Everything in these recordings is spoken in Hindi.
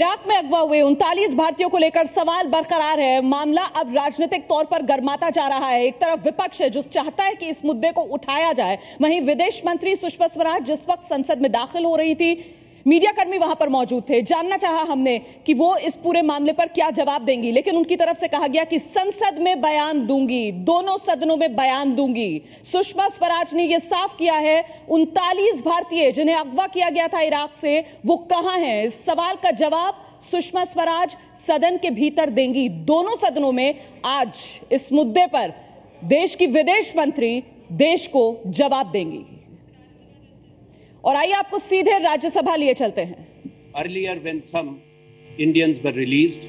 इराक में अगवा हुए 39 भारतीयों को लेकर सवाल बरकरार है। मामला अब राजनीतिक तौर पर गर्माता जा रहा है। एक तरफ विपक्ष है जो चाहता है कि इस मुद्दे को उठाया जाए, वहीं विदेश मंत्री सुषमा स्वराज जिस वक्त संसद में दाखिल हो रही थी, मीडिया कर्मी वहां पर मौजूद थे। जानना चाहा हमने कि वो इस पूरे मामले पर क्या जवाब देंगी, लेकिन उनकी तरफ से कहा गया कि संसद में बयान दूंगी, दोनों सदनों में बयान दूंगी। सुषमा स्वराज ने यह साफ किया है 39 भारतीय जिन्हें अगवा किया गया था इराक से, वो कहां हैं? इस सवाल का जवाब सुषमा स्वराज सदन के भीतर देंगी। दोनों सदनों में आज इस मुद्दे पर देश की विदेश मंत्री देश को जवाब देंगी। और आइए आपको सीधे राज्यसभा लिए चलते हैं। Earlier, when some Indians were released,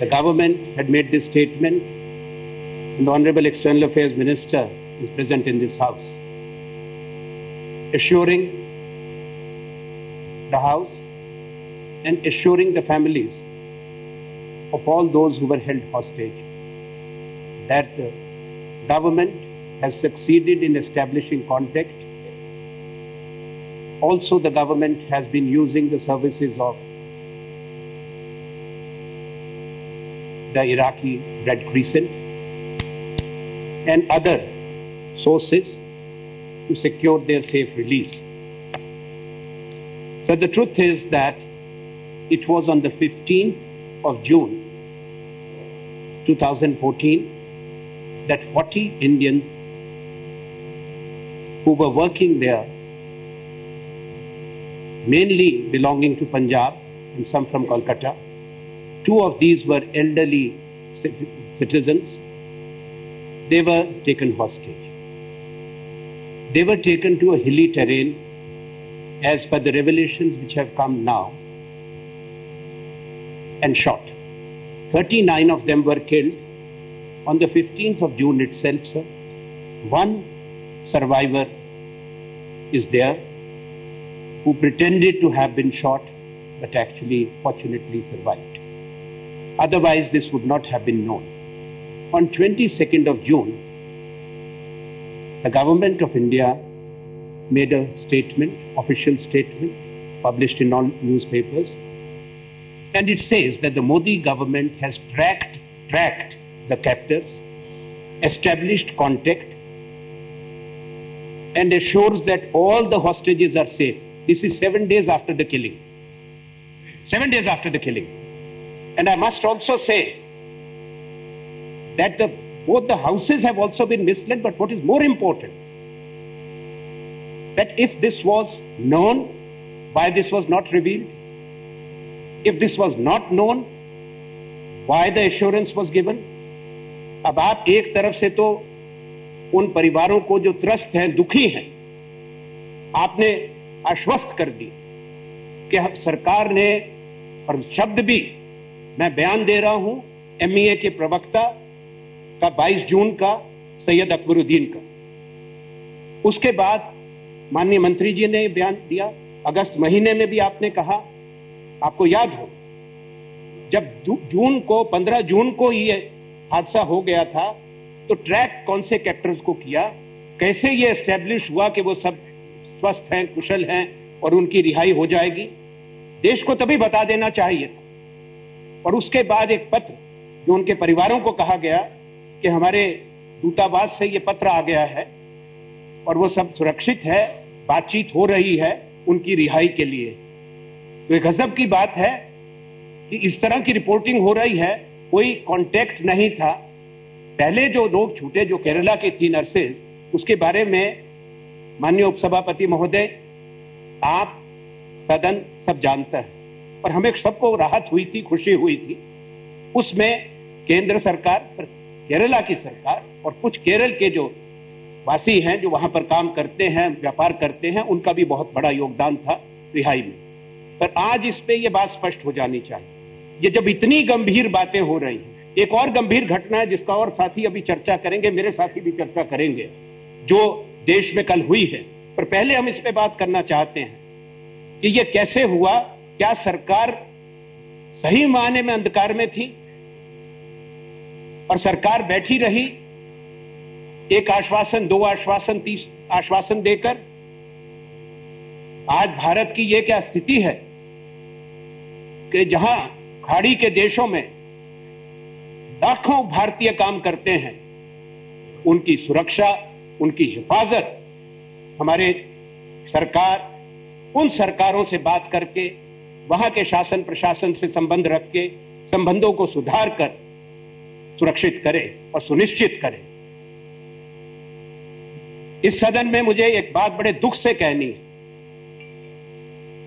the government had made this statement, and the Honorable External Affairs Minister is present in this House, assuring the House and assuring the families of all those who were held hostage that the government has succeeded in establishing contact. Also, the government has been using the services of the Iraqi Red Crescent and other sources to secure their safe release. So the truth is that it was on the 15th of June 2014 that 40 Indians who were working there, mainly belonging to Punjab and some from Kolkata. Two of these were elderly citizens. They were taken hostage. They were taken to a hilly terrain as per the revelations which have come now and shot. 39 of them were killed on the 15th of June itself, sir. One survivor is there who pretended to have been shot, but actually, fortunately, survived. Otherwise, this would not have been known. On 22nd of June, the government of India made a statement, official statement, published in all newspapers, and it says that the Modi government has tracked the captors, established contact, and assures that all the hostages are safe. This is 7 days after the killing. 7 days after the killing. And I must also say that both the houses have also been misled, but what is more important, that if this was known, why this was not revealed? If this was not known, why the assurance was given? अब आप एक तरफ से तो उन परिवारों को जो त्रस्त हैं, दुखी हैं, आपने आश्वस्त कर दी कि सरकार ने, और शब्द भी मैं बयान दे रहा हूं एमईए के प्रवक्ता का 22 जून का, सैयद अकबरुद्दीन का। उसके बाद माननीय मंत्री जी ने बयान दिया। अगस्त महीने में भी आपने कहा, आपको याद हो जब जून को 15 जून को ये हादसा हो गया था, तो ट्रैक कौन से कैप्टर्स को किया, कैसे ये एस्टेब्लिश हुआ कि वो सब स्वस्थ हैं, कुशल हैं और उनकी रिहाई हो जाएगी, देश को तभी बता देना चाहिए था। और उसके बाद एक पत्र जो उनके परिवारों को कहा गया कि हमारे दूतावास से ये पत्र आ गया है और वो सब सुरक्षित है, बातचीत हो रही है उनकी रिहाई के लिए। तो एक गजब की बात है कि इस तरह की रिपोर्टिंग हो रही है, कोई कांटेक्ट नहीं था। पहले जो लोग छूटे, जो केरला के 3 नर्सेज, उसके बारे में माननीय उपसभापति महोदय, आप, सदन सब जानता है, और हमें सबको राहत हुई थी, खुशी हुई थी। उसमें केंद्र सरकार, केरला की सरकार और कुछ केरल के जो वासी हैं, जो वहां पर काम करते हैं, व्यापार करते हैं, उनका भी बहुत बड़ा योगदान था रिहाई में। पर आज इस पे ये बात स्पष्ट हो जानी चाहिए। ये जब इतनी गंभीर बातें हो रही हैं, एक और गंभीर घटना है जिसका और साथी अभी चर्चा करेंगे, मेरे साथी भी चर्चा करेंगे, जो देश में कल हुई है। पर पहले हम इस पे बात करना चाहते हैं कि ये कैसे हुआ। क्या सरकार सही मायने में अंधकार में थी और सरकार बैठी रही, एक आश्वासन, 2 आश्वासन, 30 आश्वासन देकर? आज भारत की ये क्या स्थिति है कि जहां खाड़ी के देशों में लाखों भारतीय काम करते हैं, उनकी सुरक्षा, उनकी हिफाजत हमारे सरकार उन सरकारों से बात करके, वहां के शासन प्रशासन से संबंध रख के संबंधों को सुधार कर सुरक्षित करे और सुनिश्चित करे। इस सदन में मुझे एक बात बड़े दुख से कहनी है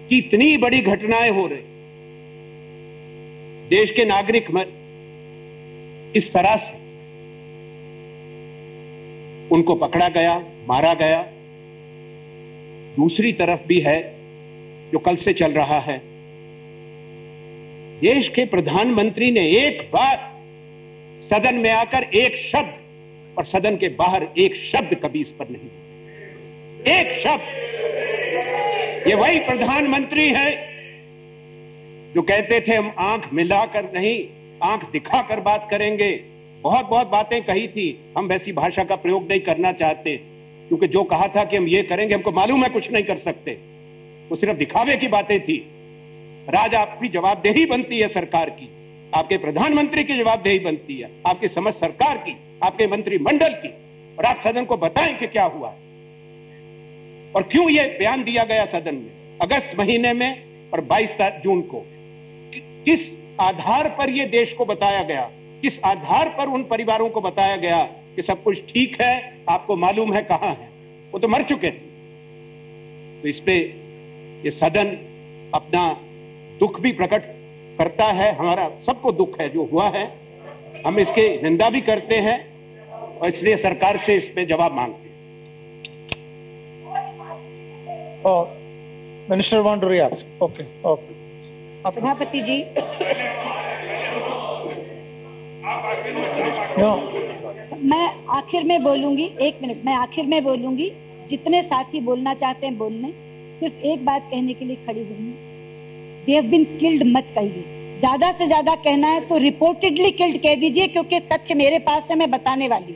कि इतनी बड़ी घटनाएं हो रही, देश के नागरिक इस तरह से उनको पकड़ा गया, मारा गया। दूसरी तरफ भी है जो कल से चल रहा है, देश के प्रधानमंत्री ने एक बार सदन में आकर एक शब्द, और सदन के बाहर एक शब्द कभी इस पर नहीं, एक शब्द। ये वही प्रधानमंत्री है जो कहते थे हम आंख मिलाकर नहीं, आंख दिखाकर बात करेंगे। बहुत बहुत बातें कही थी, हम वैसी भाषा का प्रयोग नहीं करना चाहते, क्योंकि जो कहा था कि हम ये करेंगे, हमको मालूम है कुछ नहीं कर सकते, वो सिर्फ दिखावे की बातें थी। राज आपकी जवाबदेही बनती है सरकार की, आपके प्रधानमंत्री की जवाबदेही बनती है, आपकी समस्त सरकार की, आपके मंत्रिमंडल की, और आप सदन को बताएं कि क्या हुआ और क्यों ये बयान दिया गया सदन में अगस्त महीने में और 22 जून को। किस आधार पर यह देश को बताया गया, किस आधार पर उन परिवारों को बताया गया कि सब कुछ ठीक है, आपको मालूम है कहां है, वो तो मर चुके थे। तो इस पे ये सदन अपना दुख भी प्रकट करता है, हमारा सबको दुख है जो हुआ है, हम इसकी निंदा भी करते हैं और इसलिए सरकार से इस पे जवाब मांगते हैं। Minister want to react? Okay okay. सभापति जी, मैं आखिर में बोलूंगी, 1 मिनट, मैं आखिर में बोलूंगी। जितने साथी बोलना चाहते हैं बोलने, सिर्फ एक बात कहने के लिए खड़ी हुई। दे हैव बीन किल्ड मत कहिए, ज्यादा से ज्यादा कहना है तो रिपोर्टेडली किल्ड कह दीजिए, क्योंकि तथ्य मेरे पास है, मैं बताने वाली।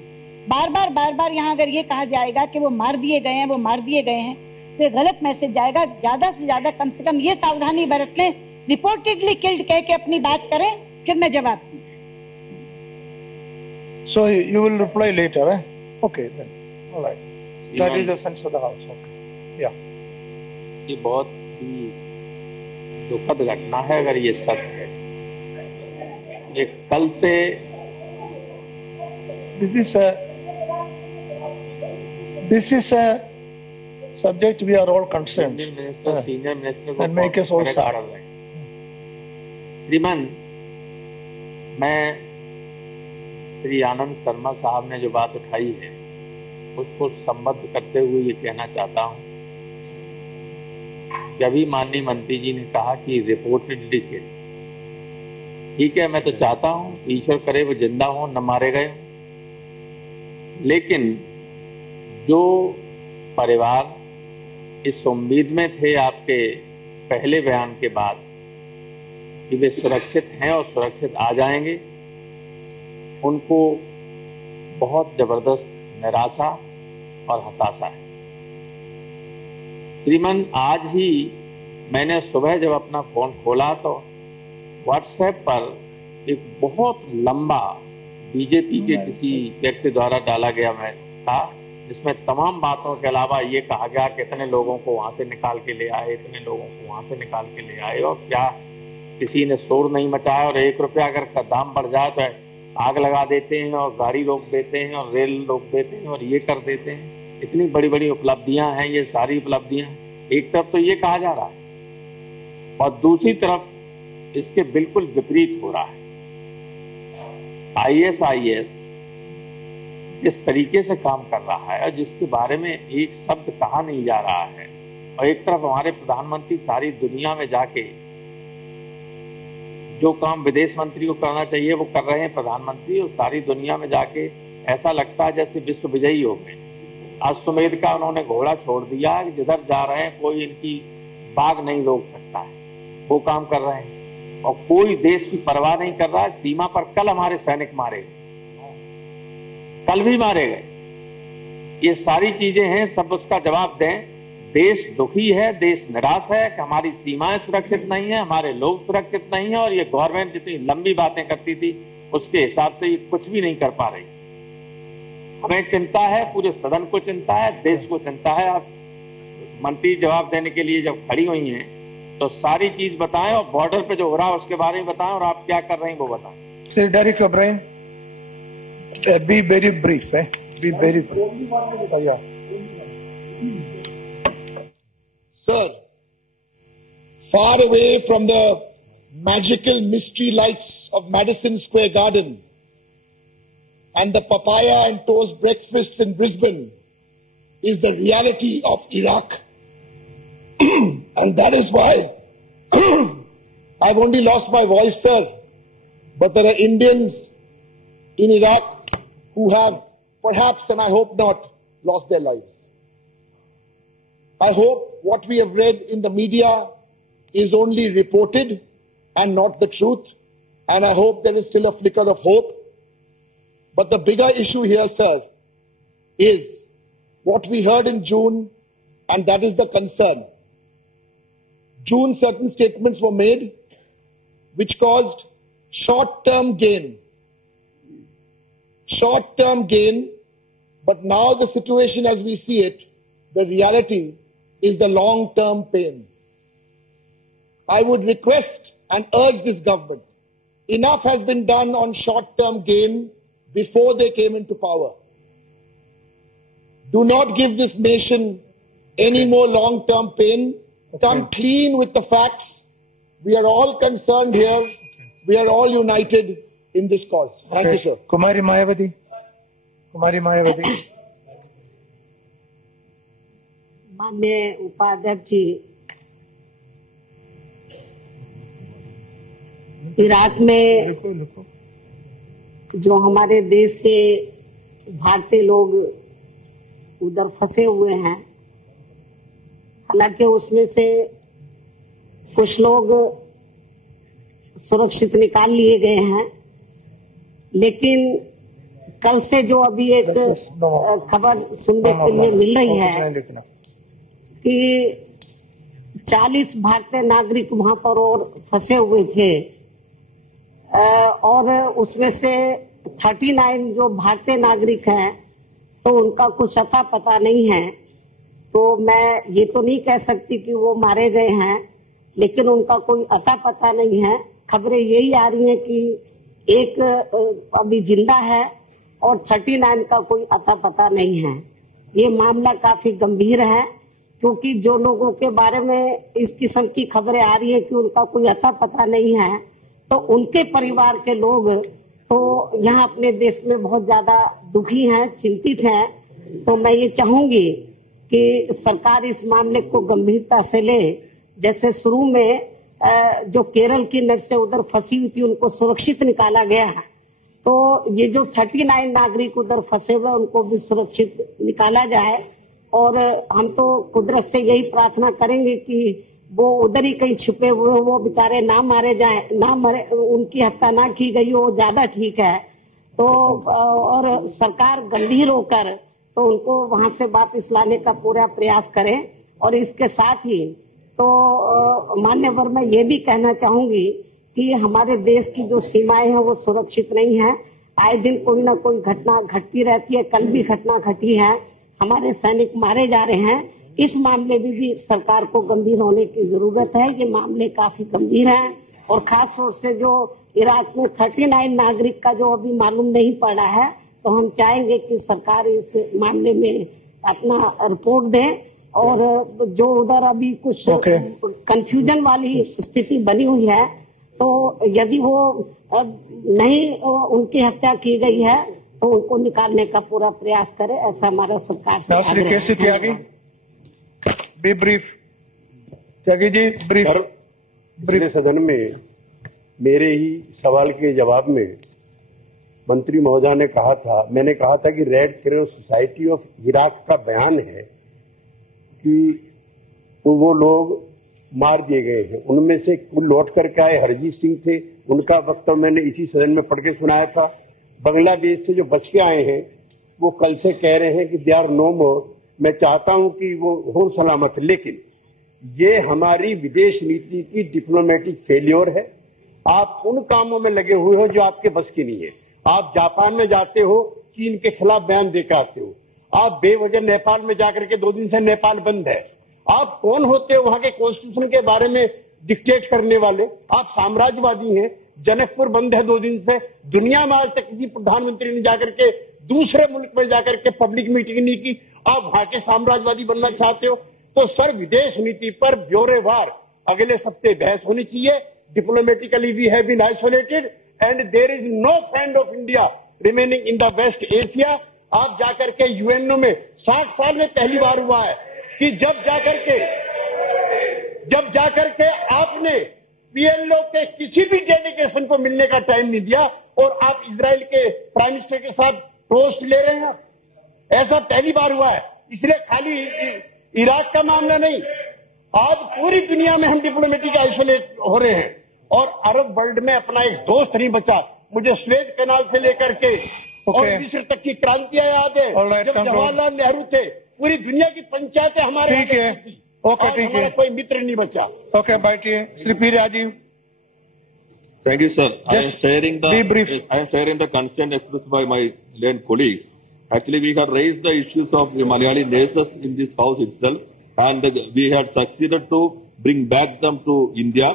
बार बार यहाँ अगर ये कहा जाएगा कि वो मार दिए गए हैं, वो मार दिए गए हैं, तो गलत मैसेज जाएगा। ज्यादा से ज्यादा कम से कम ये सावधानी बरत लें, रिपोर्टेडली किल्ड कह के अपनी बात करें, फिर मैं जवाब दूं। So you will reply later, eh? Okay then. All right. That is the sense of the house. Okay. Yeah. ये बहुत ही दुखद घटना है अगर ये सत्य है। ये कल से This is a subject we are all concerned. Minister, senior minister को And make us all sad. श्रीमान, मैं श्री आनंद शर्मा साहब ने जो बात उठाई है उसको संबद्ध करते हुए ये कहना चाहता हूँ कि अभी माननीय मंत्री जी ने कहा कि रिपोर्टेडली किल्ड, ठीक है, मैं तो चाहता हूँ ईश्वर करे वो जिंदा हो, न मारे गए, लेकिन जो परिवार इस उम्मीद में थे आपके पहले बयान के बाद कि वे सुरक्षित हैं और सुरक्षित आ जाएंगे, उनको बहुत जबरदस्त निराशा और हताशा है। श्रीमान, आज ही मैंने सुबह जब अपना फोन खोला तो व्हाट्सएप पर एक बहुत लंबा बीजेपी के किसी व्यक्ति द्वारा डाला गया मैं था, जिसमें तमाम बातों के अलावा ये कहा गया कि इतने लोगों को वहां से निकाल के ले आए, इतने लोगों को वहां से निकाल के ले आए, और क्या किसी ने शोर नहीं मचाया, और 1 रुपया अगर का दाम बढ़ जाए तो आग लगा देते हैं और गाड़ी रोक देते हैं और रेल रोक देते हैं और ये कर देते हैं। इतनी बड़ी बड़ी उपलब्धियां हैं, ये सारी उपलब्धियां एक तरफ तो ये कहा जा रहा है और दूसरी तरफ इसके बिल्कुल विपरीत हो रहा है। ISIS जिस तरीके से काम कर रहा है और जिसके बारे में एक शब्द कहा नहीं जा रहा है, और एक तरफ हमारे प्रधानमंत्री सारी दुनिया में जाके जो काम विदेश मंत्री को करना चाहिए वो कर रहे हैं प्रधानमंत्री, और सारी दुनिया में जाके ऐसा लगता है जैसे विश्व विजयी हो गए। अश्वमेध का उन्होंने घोड़ा छोड़ दिया कि जिधर जा रहे हैं कोई इनकी बाग नहीं रोक सकता है, वो काम कर रहे हैं, और कोई देश की परवाह नहीं कर रहा है। सीमा पर कल हमारे सैनिक मारे गए, कल भी मारे गए। ये सारी चीजें हैं, सब उसका जवाब दें। देश दुखी है, देश निराश है कि हमारी सीमाएं सुरक्षित नहीं है, हमारे लोग सुरक्षित नहीं है, और ये गवर्नमेंट जितनी लंबी बातें करती थी उसके हिसाब से ये कुछ भी नहीं कर पा रही। हमें चिंता है, पूरे सदन को चिंता है, देश को चिंता है। आप मंत्री जवाब देने के लिए जब खड़ी हुई हैं तो सारी चीज बताएं, और बॉर्डर पे जो हो रहा है उसके बारे में बताएं, और आप क्या कर रहे हैं वो बताएं। Sir Derek O'Brien, be very brief, be very brief. Oh, yeah. Sir, far away from the magical mystery lights of Madison Square Garden and the papaya and toast breakfasts in Brisbane is the reality of Iraq. And that is why I've only lost my voice, sir. But there are Indians in Iraq who have perhaps, and I hope not, lost their lives. I hope what we have read in the media is only reported and not the truth. And I hope there is still a flicker of hope. But the bigger issue here, sir, is what we heard in June, and that is the concern. June, certain statements were made which caused short-term gain. Short-term gain, but now the situation as we see it, the reality is the long-term pain. I would request and urge this government, enough has been done on short-term gain before they came into power. Do not give this nation any more long-term pain. Come clean with the facts. We are all concerned here. We are all united in this cause. Thank you, sir. Kumari Mayawati. माननीय उपाध्यक्ष जी, इराक में जो हमारे देश के भारतीय लोग उधर फंसे हुए हैं, हालांकि उसमें से कुछ लोग सुरक्षित निकाल लिए गए हैं, लेकिन कल से जो अभी एक खबर सुनने के लिए मिल रही है कि 40 भारतीय नागरिक वहां पर और फंसे हुए थे, और उसमें से 39 जो भारतीय नागरिक हैं तो उनका कुछ अता पता नहीं है। तो मैं ये तो नहीं कह सकती कि वो मारे गए हैं, लेकिन उनका कोई अता पता नहीं है। खबरें यही आ रही हैं कि एक अभी जिंदा है और 39 का कोई अता पता नहीं है। ये मामला काफी गंभीर है, क्योंकि जो लोगों के बारे में इस किस्म की खबरें आ रही है कि उनका कोई अता पता नहीं है, तो उनके परिवार के लोग तो यहाँ अपने देश में बहुत ज्यादा दुखी हैं, चिंतित हैं। तो मैं ये चाहूंगी कि सरकार इस मामले को गंभीरता से ले। जैसे शुरू में जो केरल की नर्सें उधर फंसी हुई थी उनको सुरक्षित निकाला गया, तो ये जो 39 नागरिक उधर फंसे हुए उनको भी सुरक्षित निकाला जाए। और हम तो कुदरत से यही प्रार्थना करेंगे कि वो उधर ही कहीं छुपे हुए वो बेचारे ना मारे जाएं, ना मरे, उनकी हत्या ना की गई हो, ज्यादा ठीक है। तो और सरकार गंभीर होकर तो उनको वहां से वापस लाने का पूरा प्रयास करे। और इसके साथ ही तो मान्यवर मैं ये भी कहना चाहूंगी कि हमारे देश की जो सीमाएं हैं वो सुरक्षित नहीं है। आए दिन कोई ना कोई घटना घटती रहती है, कल भी घटना घटी है, हमारे सैनिक मारे जा रहे हैं। इस मामले में भी सरकार को गंभीर होने की जरूरत है। ये मामले काफी गंभीर हैं, और खास तौर से जो इराक में 39 नागरिक का जो अभी मालूम नहीं पड़ा है, तो हम चाहेंगे कि सरकार इस मामले में अपना रिपोर्ट दे। और जो उधर अभी कुछ कंफ्यूजन वाली स्थिति बनी हुई है, तो यदि वो नहीं उनकी हत्या की गई है तो उनको निकालने का पूरा प्रयास करे, ऐसा हमारा सरकार से आग्रह है। Be brief Tyagi ji, brief. पिछले सदन में मेरे ही सवाल के जवाब में मंत्री महोदय ने कहा था, मैंने कहा था कि red crescent society of Iraq का बयान है कि वो लोग मार दिए गए हैं। उनमें से लौट करके आए हरजीत सिंह थे, उनका वक्तव्य मैंने इसी सदन में पढ़ के सुनाया था। बांग्लादेश से जो बच के आए हैं वो कल से कह रहे हैं कि दे आर नो मोर, मैं चाहता हूं कि वो हो सलामत, लेकिन ये हमारी विदेश नीति की डिप्लोमेटिक फेल्योर है। आप उन कामों में लगे हुए हो जो आपके बस की नहीं है। आप जापान में जाते हो, चीन के खिलाफ बयान देकर आते हो। आप बेवजह नेपाल में जाकर के 2 दिन से नेपाल बंद है। आप कौन होते हो वहां के कॉन्स्टिट्यूशन के बारे में डिक्टेट करने वाले? आप साम्राज्यवादी हैं। जनकपुर बंद है 2 दिन से। दुनिया में आज तक किसी प्रधानमंत्री ने जाकर के दूसरे मुल्क में जाकर के पब्लिक मीटिंग नहीं की। आप वहां के साम्राज्यवादी बनना चाहते हो? तो सर, विदेश नीति पर ब्यौरेवार अगले सप्ताह बहस होनी चाहिए। Diplomatically we have been isolated and there is no friend of India remaining in the West Asia. आप जाकर के यूएनओ में 60 साल में पहली बार हुआ है कि जब जाकर के आपने पीएलओ के किसी भी डेलीगेशन को मिलने का टाइम नहीं दिया और आप इजराइल के प्राइम मिनिस्टर के साथ टोस्ट ले रहे हैं। ऐसा पहली बार हुआ है। इसलिए खाली इराक का मामला नहीं, आज पूरी दुनिया में हम डिप्लोमेटिक आइसोलेट हो रहे हैं और अरब वर्ल्ड में अपना एक दोस्त नहीं बचा। मुझे स्वेज कैनाल से लेकर के और मिस्र तक की क्रांतियां याद है। जब जवाहरलाल नेहरू थे, पूरी दुनिया की पंचायतें हमारे ठीक है। ओके, ठीक है। कोई मित्र नहीं बचा। ओके, बैठिए। Shri P Rajeev. Thank you, sir. I am debrief. sharing the concern expressed by my learned colleagues. Actually, we have raised the issues of the Malayali nurses in this house itself, and we had succeeded to bring back them to India,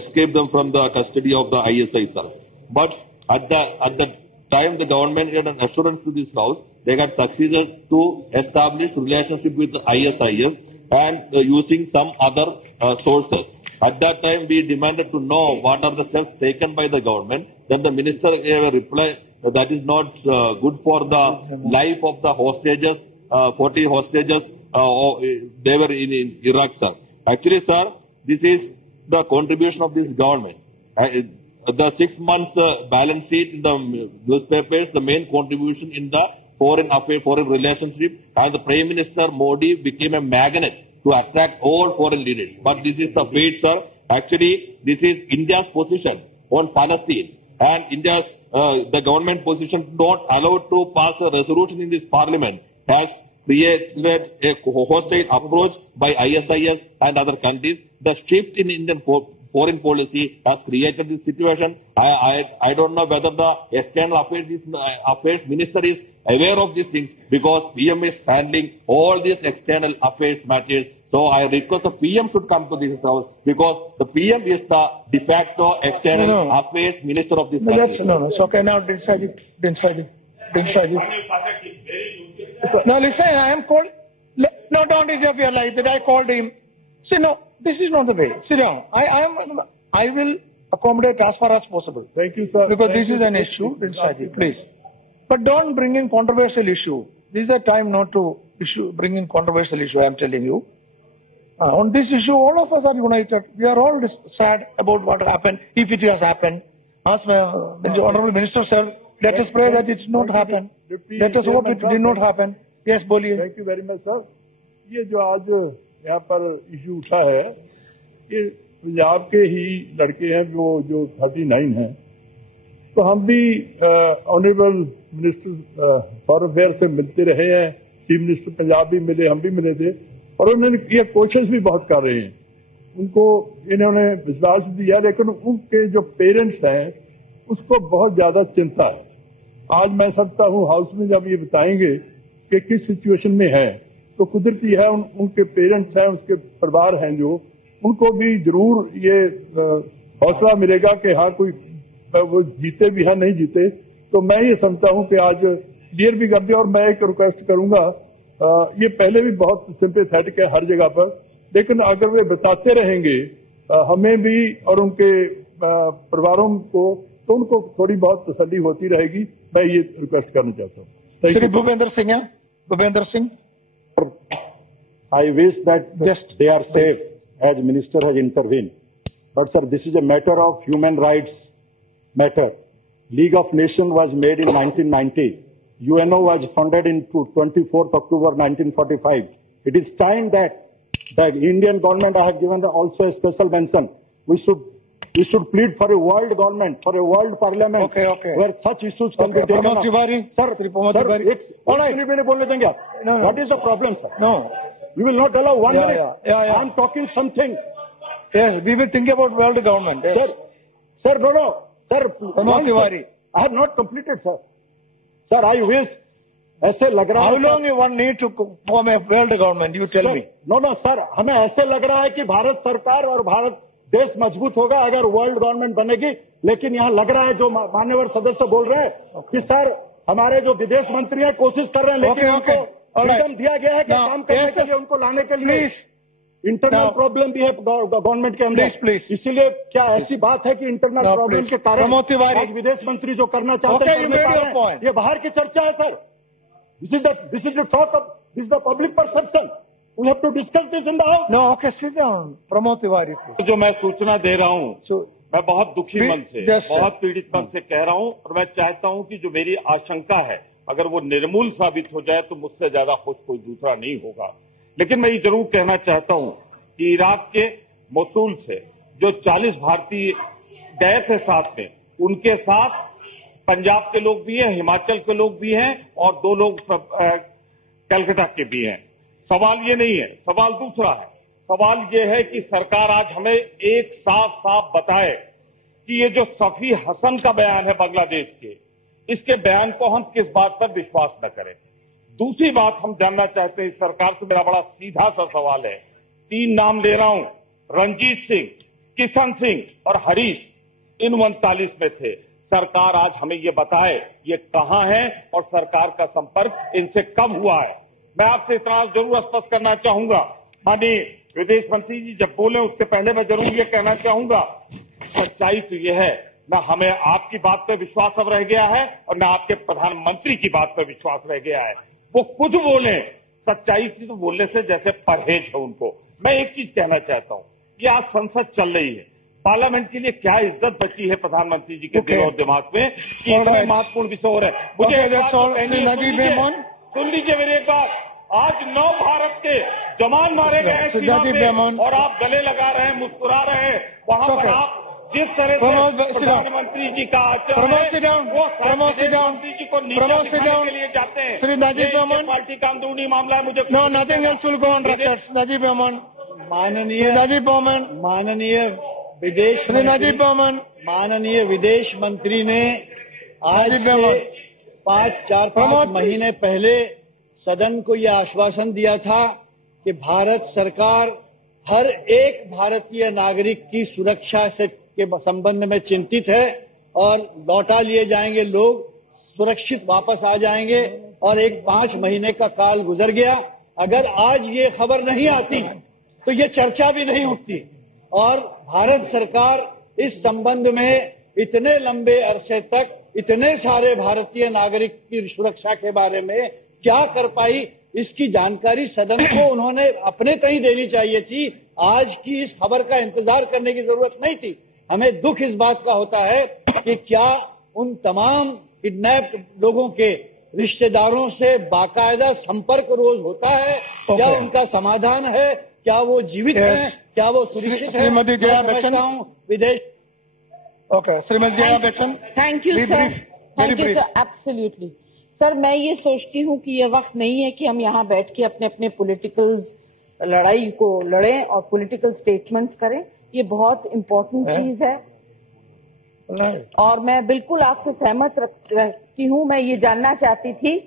escape them from the custody of the ISI, sir. But at the time, the government had an assurance to this house. They had succeeded to establish relationship with the ISIS and using some other sources. At that time, we demanded to know what are the steps taken by the government. Then the minister gave a reply that is not good for the life of the hostages, 40 hostages. They were in Iraq, sir. Actually, sir, this is the contribution of this government. The 6 months balance sheet in the newspapers, the main contribution in the foreign affairs, foreign relationship, and the Prime Minister Modi became a magnet to attract all foreign leaders. But this is the fate, sir. Actually, this is India's position on Palestine. And India's, the government position not allowed to pass a resolution in this parliament has created a hostile approach by ISIS and other countries. The shift in Indian foreign policy has created this situation. I don't know whether the external affairs minister is aware of these things, because PM is handling all these external affairs matters. So I request the PM should come to this house, because the PM is the de facto external affairs minister of this country. No, it's okay. Now, Bin Sajid. No, listen, I am called. No, don't interrupt your life. That I called him. See, no, this is not the way. Sit down. I will accommodate as far as possible. Thank you, sir. Because this is an issue, Bin Sajid, please. But don't bring in controversial issue. This is a time not to bring in controversial issue, I am telling you. On this issue, all of us are united. We are all sad about what happened, if it has happened. As the Honorable Minister said, let us pray that it did not happen. Let us hope it did not happen. Yes, Boliye. Thank you very much, sir. ये जो आज यहाँ पर इशू उठा है, ये पंजाब के ही लड़के हैं जो 39 हैं। तो हम भी ऑनरेबल मिनिस्टर फॉरेन अफेयर से मिलते रहे हैं। चीफ मिनिस्टर पंजाब भी मिले, हम भी मिले थे, और उन्होंने ये क्वेश्चंस भी बहुत कर रहे हैं। उनको इन्होंने विश्वास दिया, लेकिन उनके जो पेरेंट्स हैं उसको बहुत ज्यादा चिंता है। आज मैं सकता हूँ हाउस में जब ये बताएंगे कि किस सिचुएशन में है, तो कुदरती है उनके पेरेंट्स हैं, उसके परिवार हैं जो, उनको भी जरूर ये हौसला मिलेगा कि हाँ कोई वो जीते भी है, नहीं जीते। तो मैं ये समझता हूँ कि आज क्लियर भी कर दिया। और मैं एक रिक्वेस्ट करूंगा, ये पहले भी बहुत सिंपैथेटिक है हर जगह पर, लेकिन अगर वे बताते रहेंगे हमें भी और उनके परिवारों को, तो उनको थोड़ी बहुत तसल्ली होती रहेगी। मैं ये रिक्वेस्ट करना चाहता हूँ। Shri Bhupendra Singh, Bhupendra Singh. I wish that they are safe, as Minister has intervened. But sir, this is a matter of human rights matter. League of Nations was made in 1990. UNO was founded in 24th October 1945. It is time that the Indian government, I have given also a special mention, we should We should plead for a world government, for a world parliament, Okay. where such issues can be taken Pramod up. Tiwari. Sir, Shri Pramod sir, Tiwari. एक मिनट में बोलने देंगे आप? No. What is the problem, sir? No. You will not allow 1 Yeah, minute. yeah. I'm talking something. Yes, we will think about world government. Yes. Sir, no. Sir, Pramod Tiwari. I have not completed, sir. Sir, I wish, ऐसे लग रहा How है long you want need to form a world government? You tell me. No sir, हमें ऐसे लग रहा है कि भारत सरकार और भारत देश मजबूत होगा अगर वर्ल्ड गवर्नमेंट बनेगी, लेकिन यहाँ लग रहा है जो मान्यवर सदस्य बोल रहे हैं कि सर हमारे जो विदेश मंत्री हैं कोशिश कर रहे हैं, लेकिन उनको फ्रीडम दिया गया है कि काम करने के लिए, उनको लाने के लिए इंटरनल प्रॉब्लम भी है गवर्नमेंट के अंदर। इसीलिए क्या ऐसी बात है कि इंटरनल प्रॉब्लम के कारण आज विदेश मंत्री जो करना चाहते हैं ये बाहर की चर्चा है sir. This is the talk of, this is the public perception. We have to discuss this in the house. No, okay, sit down. Pramod Tiwari. जो मैं सूचना दे रहा हूँ, मैं बहुत दुखी मन से, बहुत पीड़ित मन से कह रहा हूँ, और मैं चाहता हूँ कि जो मेरी आशंका है अगर वो निर्मूल साबित हो जाए तो मुझसे ज्यादा खुश कोई दूसरा नहीं होगा। लेकिन मैं ये जरूर कहना चाहता हूँ कि इराक के मोसूल से जो 40 भारतीय गए थे साथ में, उनके साथ पंजाब के लोग भी हैं, हिमाचल के लोग भी हैं और 2 लोग कलकत्ता के भी हैं। सवाल ये नहीं है, सवाल दूसरा है। सवाल ये है कि सरकार आज हमें एक साफ बताए कि ये जो सफी हसन का बयान है बांग्लादेश के, इसके बयान को हम किस बात पर विश्वास न करें। दूसरी बात हम जानना चाहते हैं, सरकार से मेरा बड़ा सीधा सा सवाल है, 3 नाम ले रहा हूं, रंजीत सिंह, किशन सिंह और हरीश, इन 39 में थे। सरकार आज हमें ये बताए ये कहां है और सरकार का संपर्क इनसे कब हुआ है। मैं आपसे इतना जरूर स्पष्ट करना चाहूंगा, माननीय विदेश मंत्री जी जब बोले उससे पहले मैं जरूर ये कहना चाहूंगा, सच्चाई तो ये है, न हमें आपकी बात पर विश्वास अब रह गया है और न आपके प्रधानमंत्री की बात पर विश्वास रह गया है। वो कुछ बोले, सच्चाई की तो बोलने से जैसे परहेज है उनको। मैं एक चीज कहना चाहता हूं, ये आज संसद चल रही है, पार्लियामेंट के लिए क्या इज्जत बची है प्रधानमंत्री जी के दिल और दिमाग में कि इतने महत्वपूर्ण विषय हो रहे हैं। मुझे सुन लीजिए मेरी एक बात, आज 9 भारत के जवान मारे गए हैं सीमा पे और आप गले लगा रहे हैं, मुस्कुरा रहे हैं। वहां पर आप जिस तरह से प्रधानमंत्री जी का आचरण वो प्रधानमंत्री जी को नीचे दिखाने के लिए जाते हैं। श्री नाजिब रहमान, पार्टी का अंदरूनी मामला है, मुझे no nothing else will go on record. Najib Rahman, माननीय विदेश मंत्री ने आज से 4-5 महीने पहले सदन को यह आश्वासन दिया था कि भारत सरकार हर एक भारतीय नागरिक की सुरक्षा से के संबंध में चिंतित है और लौटा लिए जाएंगे लोग, सुरक्षित वापस आ जाएंगे। और एक 5 महीने का काल गुजर गया, अगर आज ये खबर नहीं आती तो ये चर्चा भी नहीं उठती। और भारत सरकार इस संबंध में इतने लंबे अरसे तक इतने सारे भारतीय नागरिक की सुरक्षा के बारे में क्या कर पाई, इसकी जानकारी सदन को उन्होंने अपने तय देनी चाहिए थी। आज की इस खबर का इंतजार करने की जरूरत नहीं थी। हमें दुख इस बात का होता है कि क्या उन तमाम किडनैप लोगों के रिश्तेदारों से बाकायदा संपर्क रोज होता है, क्या उनका समाधान है, क्या वो जीवित हैं, क्या वो सुरक्षित है। श्रीमती जया बच्चन, विदेश Shrimati Jaya Bachchan, thank you sir, thank you sir, absolutely sir. मैं ये सोचती हूँ कि ये वक्त नहीं है कि हम यहाँ बैठ के अपने अपने पॉलिटिकल लड़ाई को लड़ें और पॉलिटिकल स्टेटमेंट्स करें। ये बहुत इम्पोर्टेंट चीज है और मैं बिल्कुल आपसे सहमत रखती हूँ। मैं ये जानना चाहती थी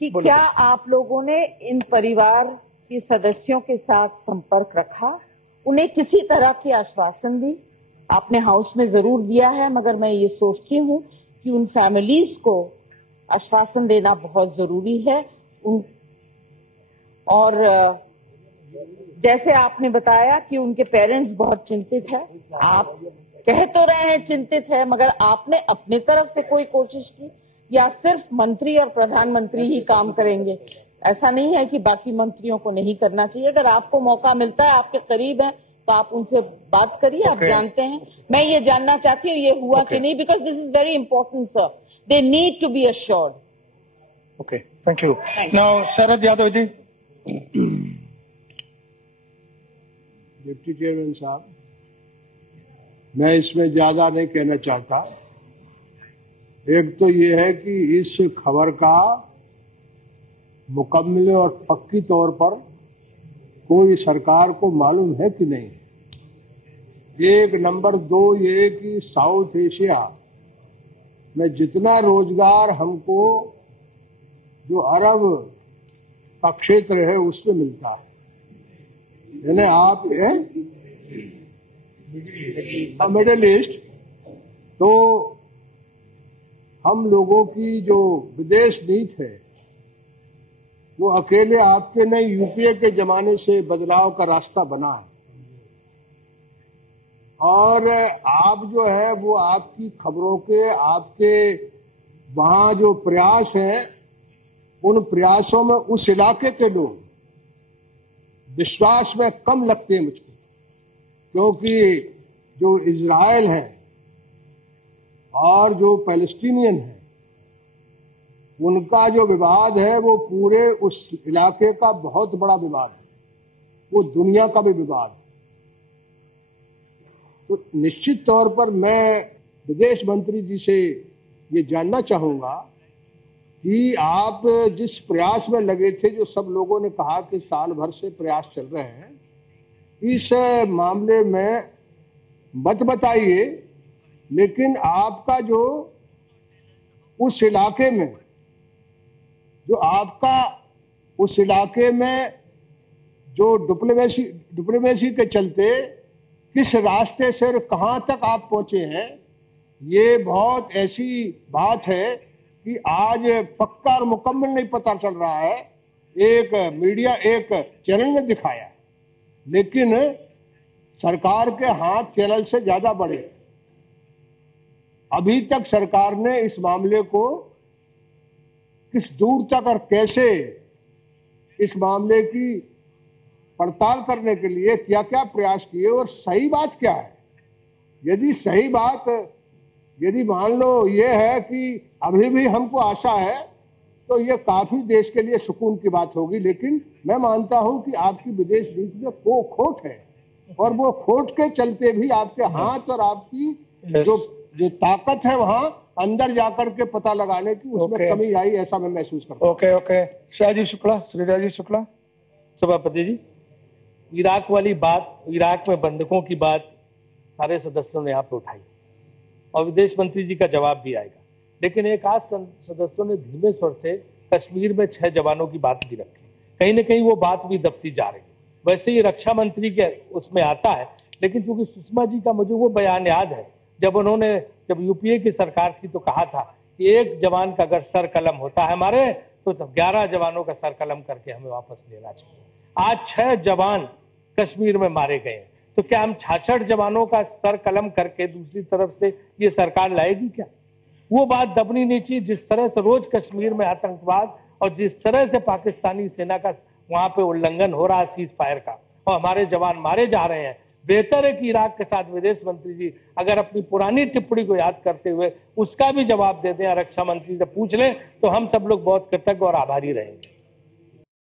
कि क्या आप लोगों ने इन परिवार के सदस्यों के साथ संपर्क रखा, उन्हें किसी तरह की आश्वासन दी? आपने हाउस में जरूर दिया है, मगर मैं ये सोचती हूँ कि उन फैमिलीज को आश्वासन देना बहुत जरूरी है। और जैसे आपने बताया कि उनके पेरेंट्स बहुत चिंतित है, आप कह तो रहे हैं चिंतित है, मगर आपने अपनी तरफ से कोई कोशिश की या सिर्फ मंत्री और प्रधानमंत्री ही काम करेंगे? ऐसा नहीं है कि बाकी मंत्रियों को नहीं करना चाहिए। अगर आपको मौका मिलता है, आपके करीब है, तो आप उनसे बात करिए। आप जानते हैं, मैं ये जानना चाहती हूँ ये हुआ कि नहीं, because this is very important sir, they need to be assured. Okay, thank you. Now Sharad Yadav ji. Deputy chairman साहब, मैं इसमें ज्यादा नहीं कहना चाहता। एक तो ये है कि इस खबर का मुकम्मल और पक्की तौर पर कोई सरकार को मालूम है कि नहीं। एक नंबर 2 ये कि साउथ एशिया में जितना रोजगार हमको जो अरब का क्षेत्र है उसमें मिलता है, यानी आप मिडिल ईस्ट, तो हम लोगों की जो विदेश नीति है वो अकेले आपके नहीं, यूपीए के जमाने से बदलाव का रास्ता बना है। और आप जो है वो आपकी खबरों के, आपके वहां जो प्रयास हैं, उन प्रयासों में उस इलाके के लोग विश्वास में कम लगते हैं मुझको, क्योंकि जो इजराइल है और जो पैलेस्टीनियन है उनका जो विवाद है वो पूरे उस इलाके का बहुत बड़ा विवाद है, वो दुनिया का भी विवाद है। तो निश्चित तौर पर मैं विदेश मंत्री जी से ये जानना चाहूंगा कि आप जिस प्रयास में लगे थे, जो सब लोगों ने कहा कि साल भर से प्रयास चल रहे हैं, इस मामले में मत बताइए, लेकिन आपका जो उस इलाके में जो डिप्लोमेसी के चलते किस रास्ते से और कहां तक आप पहुंचे हैं, ये बहुत ऐसी बात है कि आज पक्का और मुकम्मल नहीं पता चल रहा है। एक मीडिया, एक चैनल ने दिखाया, लेकिन सरकार के हाथ चैनल से ज्यादा बड़े। अभी तक सरकार ने इस मामले को किस दूर तक और कैसे इस मामले की पड़ताल करने के लिए क्या क्या प्रयास किए और सही बात क्या है। यदि सही बात, यदि मान लो ये है कि अभी भी हमको आशा है, तो ये काफी देश के लिए सुकून की बात होगी। लेकिन मैं मानता हूं कि आपकी विदेश नीति में को खोट है, और वो खोट के चलते भी आपके हाथ और आपकी जो ताकत है वहां अंदर जाकर के पता लगाने की, उसमें कमी आई, ऐसा मैं महसूस करता हूं। ओके। श्री राजीव शुक्ला। सभापति जी, इराक वाली बात, इराक में बंधकों की बात सारे सदस्यों ने यहाँ पे उठाई और विदेश मंत्री जी का जवाब भी आएगा, लेकिन एक आध सदस्यों ने धीमे स्वर से कश्मीर में 6 जवानों की बात भी रखी। कहीं न कहीं वो बात भी दबती जा रही है। वैसे ही रक्षा मंत्री के उसमें आता है, लेकिन क्योंकि सुषमा जी का मुझे वो बयान याद है, जब यूपीए की सरकार थी तो कहा था कि एक जवान का अगर सर कलम होता है हमारे, तो 11 जवानों का सर कलम करके हमें वापस लेना चाहिए। आज 6 जवान कश्मीर में मारे गए हैं, तो क्या हम 66 जवानों का सर कलम करके दूसरी तरफ से ये सरकार लाएगी क्या? वो बात दबनी नहीं चाहिए। जिस तरह से रोज कश्मीर में आतंकवाद और जिस तरह से पाकिस्तानी सेना का वहां पे उल्लंघन हो रहा है सीज फायर का, और हमारे जवान मारे जा रहे हैं, बेहतर है कि इराक के साथ विदेश मंत्री जी अगर अपनी पुरानी टिप्पणी को याद करते हुए उसका भी जवाब दे दें, रक्षा मंत्री से पूछ लें, तो हम सब लोग बहुत कृतज्ञ और आभारी रहेंगे।